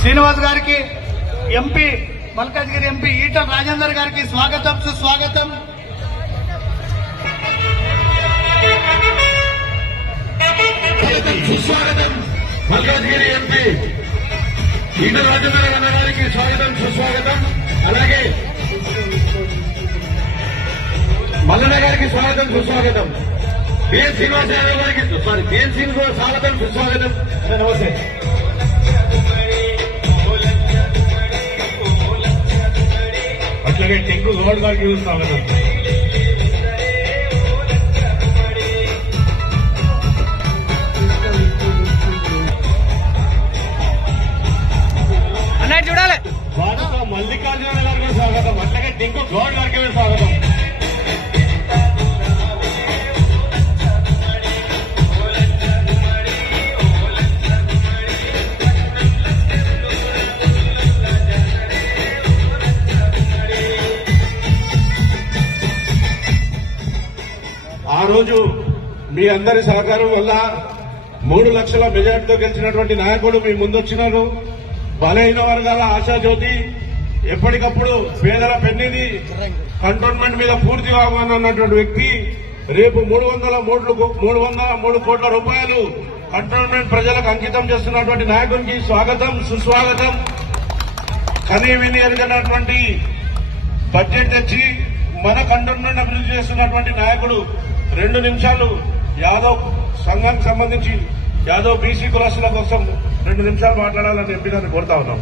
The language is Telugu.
శ్రీనివాస్ గారికి, ఎంపీ మల్కాజ్గిరి ఎంపీ ఈటల రాజేందర్ గారికి స్వాగతం, సుస్వాగతం. సుస్వాగతం. మల్కాజ్గిరి ఎంపీ ఈటల రాజేందర్ గారికి స్వాగతం, సుస్వాగతం. అలాగే మల్లన్న గారికి స్వాగతం, సుస్వాగతం. బిఎన్ శ్రీనివాస్ యాదవ్ గారికి బిఎన్ సింగ్ స్వాగతం, సుస్వాగతం. నమస్తే. అట్లాగే టింకు గౌడ్ గారికి స్వాగతం. అన్నయ్య చూడాలి. భారత మల్లికార్జున గారికి స్వాగతం. అట్లాగే టింకు గౌడ్ గారికి స్వాగతం. ఆ రోజు మీ అందరి సహకారం వల్ల 3 లక్షల మెజార్టీతో గెలిచినటువంటి నాయకుడు మీ ముందొచ్చినారు. బలహీన వర్గాల ఆశాజ్యోతి, ఎప్పటికప్పుడు పేదల పెన్నిది, కంటోన్మెంట్ మీద పూర్తిగా అవగాహన ఉన్నటువంటి వ్యక్తి. రేపు 303 కోట్ల రూపాయలు కంటోన్మెంట్ ప్రజలకు అంకితం చేస్తున్నటువంటి నాయకునికి స్వాగతం, సుస్వాగతం. కనీ విని ఎరుగనటువంటి బడ్జెట్ తెచ్చి మన కంటోన్మెంట్ అభివృద్ధి చేస్తున్నటువంటి నాయకుడు 2 నిమిషాలు యాదవ్ సంఘానికి సంబంధించి యాదవ్ బీసీ కులస్తుల కోసం 2 నిమిషాలు మాట్లాడాలని ఎంపీ గారిని కోరుతా ఉన్నాం.